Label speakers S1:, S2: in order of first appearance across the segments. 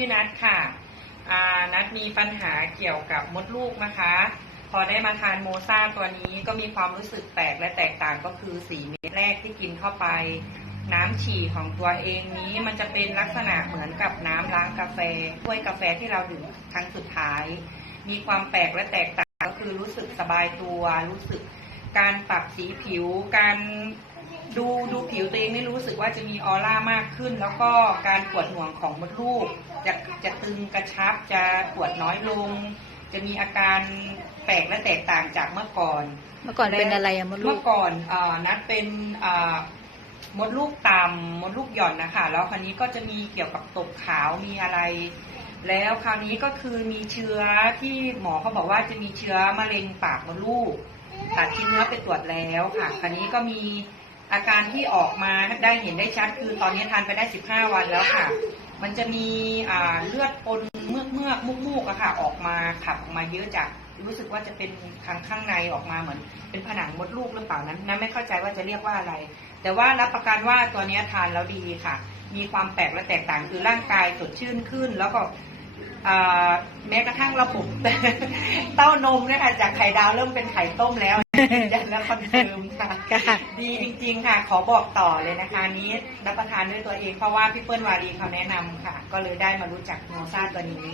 S1: ชื่อนัทค่ะนัทมีปัญหาเกี่ยวกับมดลูกนะคะ พอได้มาทานโมซาตัวนี้ก็มีความรู้สึกแปลกและแตกต่างก็คือสีเม็ดแรกที่กินเข้าไป น้ำฉี่ของตัวเองนี้มันจะเป็นลักษณะเหมือนกับน้ำล้างกาแฟถ้วยกาแฟที่เราดื่มครั้งสุดท้าย มีความแปลกและแตกต่างก็คือรู้สึกสบายตัว รู้สึกการปรับสีผิว การ ดูดูผิวตัวเองไม่รู้สึกว่าจะมีออร่ามากขึ้น แล้วก็การปวดหน่วงของมดลูกจะจะตึงกระชับจะปวดน้อยลง จะมีอาการแปลกและแตกต่างจากเมื่อก่อน
S2: เมื่อก่อนเป็นอะไรอะมดลู
S1: เมื่
S2: ก
S1: อก่อนเอ่อนัดเป็นเอ่อมดลูกต่ำมดลูกหย่อนนะคะแล้วคราวนี้ก็จะมีเกี่ยวกับตกขาวมีอะไร แล้วคราวนี้ก็คือมีเชื้อที่หมอเขาบอกว่าจะมีเชื้อมะเร็งปากมดลูกตัดชิ้นเนื้อไปตรวจแล้วค่ะคราวนี้ก็มี อาการที่ออกมาได้เห็นได้ชัดคือตอนนี้ทานไปได้ 15 วันแล้วค่ะ มันจะมีเลือดปนเมือกเมือกมุกมูกอะค่ะ ออกมาขับออกมาเยอะจากรู้สึกว่าจะเป็นทางข้างในออกมาเหมือน เป็นผนังมดลูกหรือเปล่านั้นนั้นไม่เข้าใจว่าจะเรียกว่าอะไร แต่ว่ารับประกันว่าตัวนี้ทานแล้วดีค่ะ มีความแปลกและแตกต่างคือร่างกายสดชื่นขึ้น แล้วก็แม้กระทั่งระบบเต้านมเนี่ยค่ะจากไข่ดาวเริ่มเป็นไข่ต้มแล้ว ยันแล้วคอนเฟิร์มค่ะ
S2: ค่ะ
S1: ดีจริงๆค่ะ ขอบอกต่อเลยนะคะอันนี้รับประทานด้วยตัวเองเพราะว่าพี่เปิ้ลวารีเขาแนะนำค่ะ ก็เลยได้มารู้จักโมซ่าตัวนี้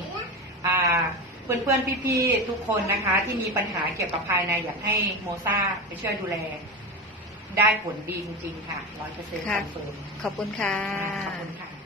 S1: อ่าเพื่อนๆพี่ๆทุกคนนะคะ ที่มีปัญหาเกี่ยวกับภายในอยากให้โมซ่าไปช่วยดูแล ได้ผลดีจริงๆค่ะร้อยเปอร์เซ็นต์ค
S2: ค่ะ
S1: อนเฟิร์ม
S2: ขอบคุณค่ะ
S1: ขอบคุณค่ะ